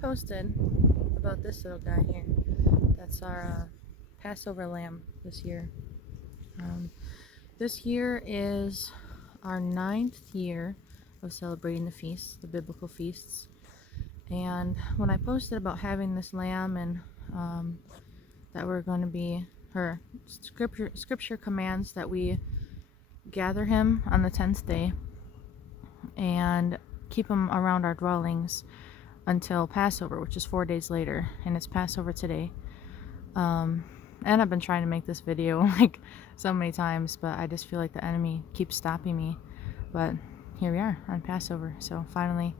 posted about this little guy here. That's our Passover lamb this year. This year is our 9th year of celebrating the feasts, the biblical feasts. And when I posted about having this lamb and that we're going to be, her scripture commands that we gather him on the 10th day and keep him around our dwellings until Passover, which is 4 days later, and it's Passover today. And I've been trying to make this video like so many times, but I just feel like the enemy keeps stopping me. But here we are on Passover, so finally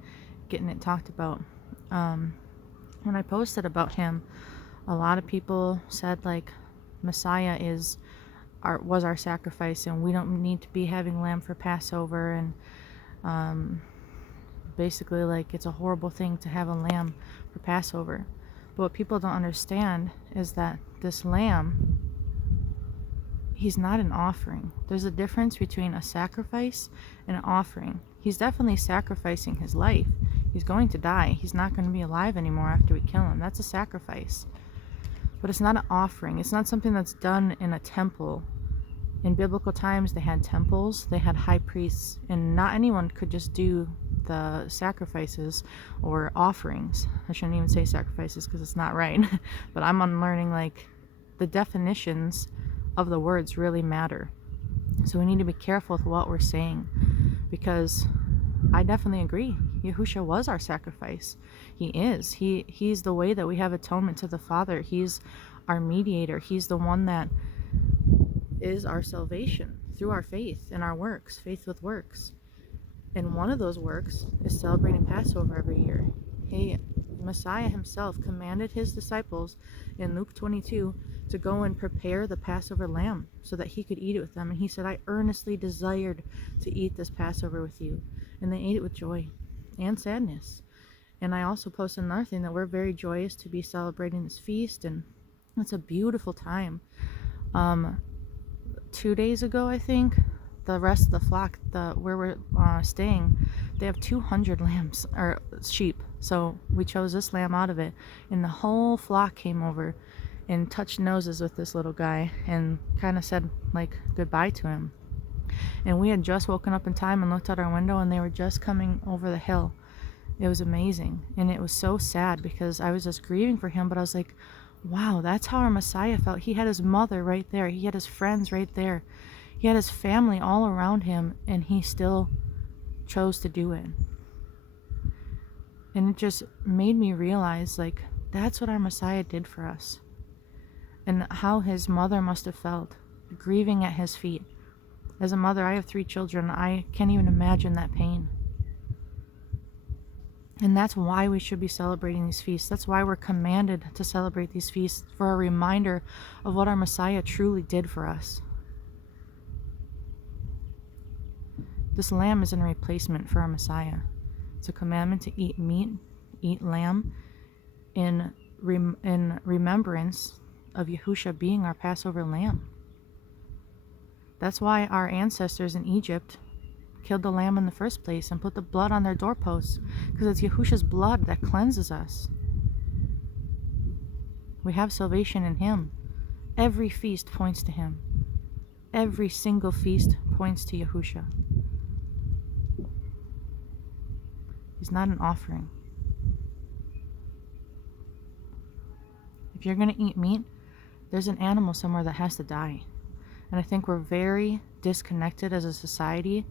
getting it talked about. When I posted about him, a lot of people said like Messiah was our sacrifice, and we don't need to be having lamb for Passover, and basically like it's a horrible thing to have a lamb for Passover. But what people don't understand is that this lamb, he's not an offering. There's a difference between a sacrifice and an offering. He's definitely sacrificing his life. He's going to die. He's not going to be alive anymore after we kill him. That's a sacrifice. But it's not an offering. It's not something that's done in a temple. In biblical times, they had temples, they had high priests, and not anyone could just do the sacrifices or offerings. I shouldn't even say sacrifices because it's not right. But I'm unlearning like the definitions of the words really matter. So we need to be careful with what we're saying, because I definitely agree. Yahushua was our sacrifice. He is. He's the way that we have atonement to the Father. He's our mediator. He's the one that is our salvation through our faith and our works, faith with works. And one of those works is celebrating Passover every year. Messiah himself commanded his disciples in Luke 22 to go and prepare the Passover lamb so that he could eat it with them. And he said, I earnestly desired to eat this Passover with you. And they ate it with joy and sadness. And I also posted another thing, that we're very joyous to be celebrating this feast, and it's a beautiful time. 2 days ago, I think, the rest of the flock, where we're staying, they have 200 lambs or sheep. So we chose this lamb out of it, and the whole flock came over and touched noses with this little guy and kind of said like goodbye to him. And we had just woken up in time and looked out our window, and they were just coming over the hill. It was amazing, and it was so sad because I was just grieving for him, but I was like, wow, that's how our Messiah felt. He had his mother right there. He had his friends right there. He had his family all around him, and he still chose to do it. And it just made me realize, like, that's what our Messiah did for us. And how his mother must have felt, grieving at his feet. As a mother, I have 3 children. I can't even imagine that pain. And that's why we should be celebrating these feasts. That's why we're commanded to celebrate these feasts, for a reminder of what our Messiah truly did for us. This lamb isn't a replacement for our Messiah. It's a commandment to eat meat, eat lamb, in remembrance of Yahushua being our Passover lamb. That's why our ancestors in Egypt killed the lamb in the first place and put the blood on their doorposts, because it's Yahushua's blood that cleanses us. We have salvation in him. Every feast points to him. Every single feast points to Yahushua. He's not an offering. If you're going to eat meat, there's an animal somewhere that has to die. And I think we're very disconnected as a society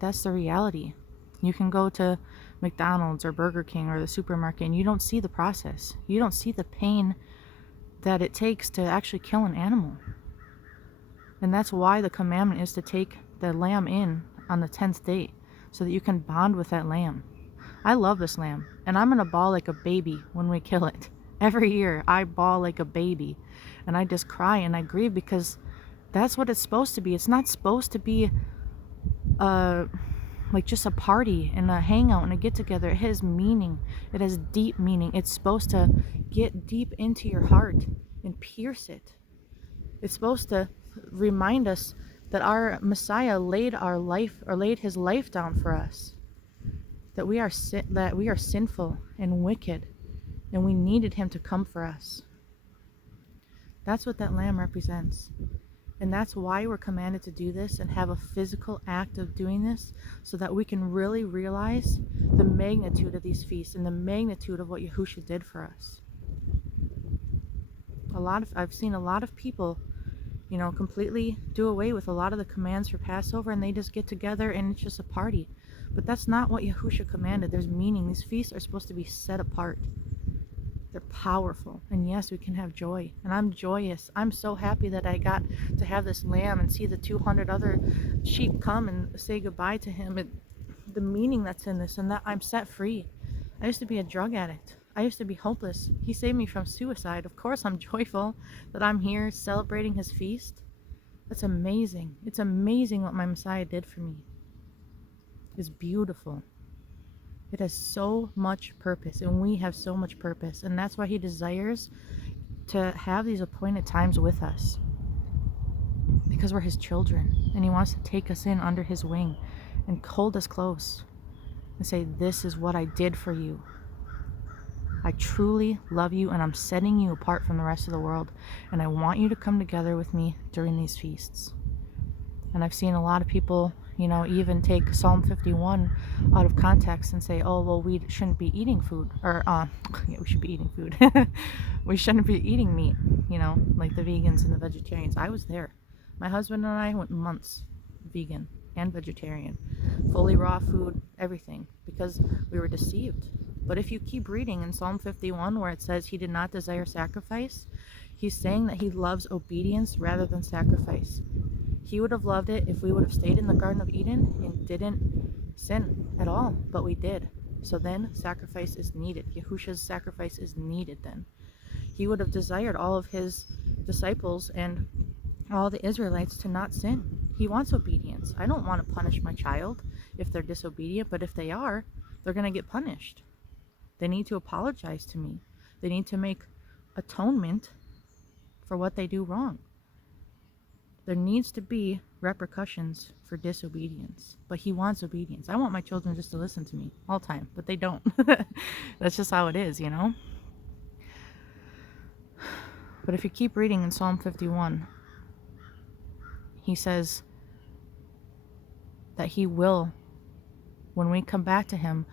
that's the reality. You can go to McDonald's or Burger King or the supermarket, and you don't see the process. You don't see the pain that it takes to actually kill an animal. And that's why the commandment is to take the lamb in on the 10th day, so that you can bond with that lamb. I love this lamb, and I'm going to bawl like a baby when we kill it. Every year, I bawl like a baby, and I just cry and I grieve, because that's what it's supposed to be. It's not supposed to be like just a party and a hangout and a get-together. It has meaning. It has deep meaning. It's supposed to get deep into your heart and pierce it. It's supposed to remind us that our Messiah laid his life down for us. that we are sinful and wicked, and we needed him to come for us. That's what that lamb represents. And that's why we're commanded to do this and have a physical act of doing this, so that we can really realize the magnitude of these feasts and the magnitude of what Yahusha did for us. I've seen a lot of people, completely do away with a lot of the commands for Passover, and they just get together and it's just a party. But that's not what Yahusha commanded. There's meaning. These feasts are supposed to be set apart. They're powerful. And yes, we can have joy. And I'm joyous. I'm so happy that I got to have this lamb and see the 200 other sheep come and say goodbye to him. The meaning that's in this, and that I'm set free. I used to be a drug addict. I used to be hopeless. He saved me from suicide. Of course I'm joyful that I'm here celebrating his feast. That's amazing. It's amazing what my Messiah did for me. It's beautiful. It has so much purpose, and we have so much purpose, and that's why he desires to have these appointed times with us, because we're his children, and he wants to take us in under his wing and hold us close and say, this is what I did for you. I truly love you, and I'm setting you apart from the rest of the world, and I want you to come together with me during these feasts. And I've seen a lot of people, even take Psalm 51 out of context and say, oh, well, we shouldn't be eating food. Or, yeah, we should be eating food. We shouldn't be eating meat, like the vegans and the vegetarians. I was there. My husband and I went months vegan and vegetarian. Fully raw food, everything, because we were deceived. But if you keep reading in Psalm 51 where it says he did not desire sacrifice, he's saying that he loves obedience rather than sacrifice. He would have loved it if we would have stayed in the Garden of Eden and didn't sin at all, but we did. So then sacrifice is needed. Yahusha's sacrifice is needed then. He would have desired all of his disciples and all the Israelites to not sin. He wants obedience. I don't want to punish my child if they're disobedient, but if they are, they're going to get punished. They need to apologize to me. They need to make atonement for what they do wrong. There needs to be repercussions for disobedience, but he wants obedience. I want my children just to listen to me all the time, but they don't. That's just how it is, But if you keep reading in Psalm 51, he says that he will, when we come back to him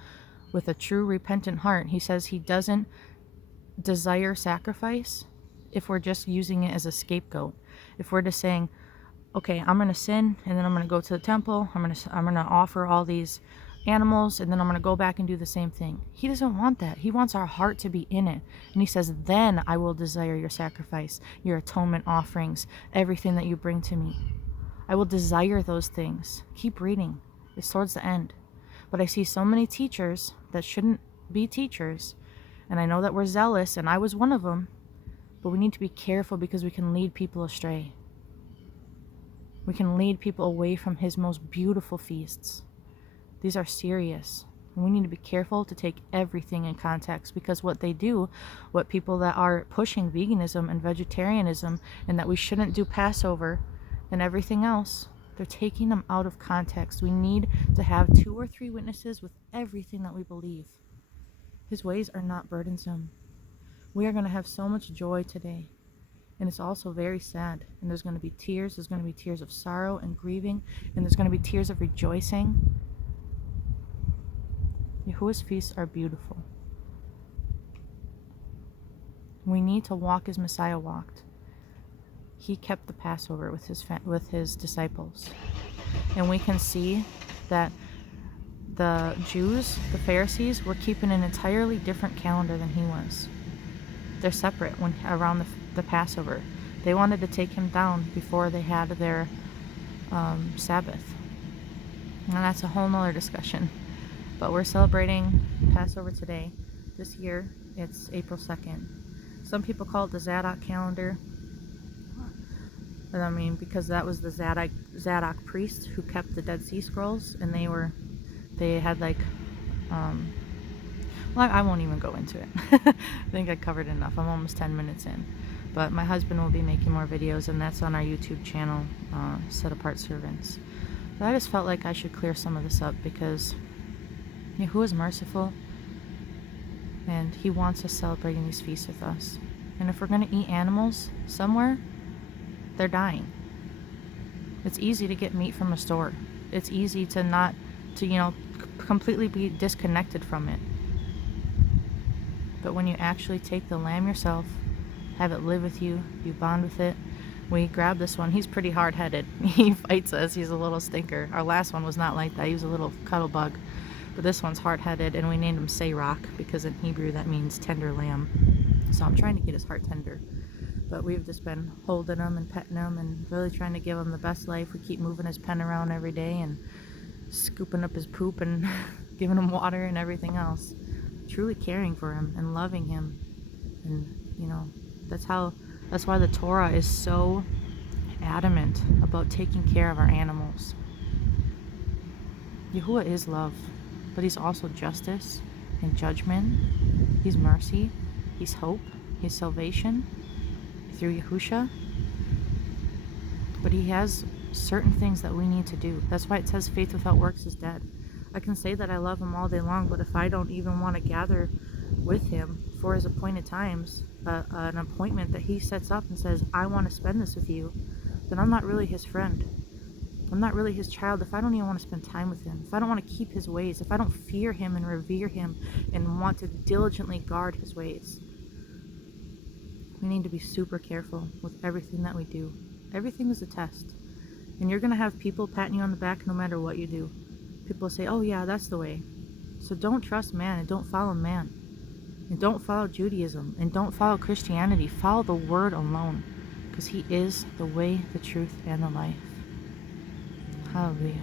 with a true repentant heart, he says he doesn't desire sacrifice if we're just using it as a scapegoat. If we're just saying, okay, I'm going to sin, and then I'm going to go to the temple, I'm going to offer all these animals, and then I'm going to go back and do the same thing. He doesn't want that. He wants our heart to be in it. And he says, then I will desire your sacrifice, your atonement offerings, everything that you bring to me. I will desire those things. Keep reading. It's towards the end. But I see so many teachers that shouldn't be teachers, and I know that we're zealous, and I was one of them, but we need to be careful because we can lead people astray. We can lead people away from his most beautiful feasts. These are serious. And we need to be careful to take everything in context, because what people that are pushing veganism and vegetarianism and that we shouldn't do Passover and everything else, they're taking them out of context. We need to have 2 or 3 witnesses with everything that we believe. His ways are not burdensome. We are going to have so much joy today. And it's also very sad. And there's going to be tears. There's going to be tears of sorrow and grieving. And there's going to be tears of rejoicing. Yahuwah's feasts are beautiful. We need to walk as Messiah walked. He kept the Passover with his disciples. And we can see that the Jews, the Pharisees, were keeping an entirely different calendar than he was. They're separate around the Passover. They wanted to take him down before they had their Sabbath. And that's a whole nother discussion. But we're celebrating Passover today. This year, it's April 2nd. Some people call it the Zadok calendar. But I mean, because that was the Zadok priests who kept the Dead Sea Scrolls, and they had like, well, I won't even go into it. I think I covered enough. I'm almost 10 minutes in. But my husband will be making more videos, and that's on our YouTube channel, Set Apart Servants. But I just felt like I should clear some of this up, because Yahuwah is merciful, and He wants us celebrating these feasts with us. And if we're going to eat animals somewhere, they're dying. It's easy to get meat from a store. It's easy to not, to, completely be disconnected from it. But when you actually take the lamb yourself, have it live with you, you bond with it. We grab this one. He's pretty hard-headed. He fights us. He's a little stinker. Our last one was not like that. He was a little cuddle bug. But this one's hard-headed, and we named him Sayrach because in Hebrew that means tender lamb. So I'm trying to get his heart tender. But we've just been holding him and petting him and really trying to give him the best life. We keep moving his pen around every day and scooping up his poop and giving him water and everything else. Truly caring for him and loving him. And, that's why the Torah is so adamant about taking care of our animals. Yahuwah is love, but He's also justice and judgment. He's mercy. He's hope. He's salvation through Yahusha. But He has certain things that we need to do. That's why it says faith without works is dead. I can say that I love Him all day long, but if I don't even want to gather with Him for His appointed times, an appointment that He sets up and says, I want to spend this with you, then I'm not really His friend. I'm not really His child if I don't even want to spend time with Him, if I don't want to keep His ways, if I don't fear Him and revere Him and want to diligently guard His ways. We need to be super careful with everything that we do. Everything is a test. And you're going to have people patting you on the back no matter what you do. People say, oh yeah, that's the way. So don't trust man and don't follow man. And don't follow Judaism and don't follow Christianity. Follow the Word alone, because He is the way, the truth, and the life. Hallelujah.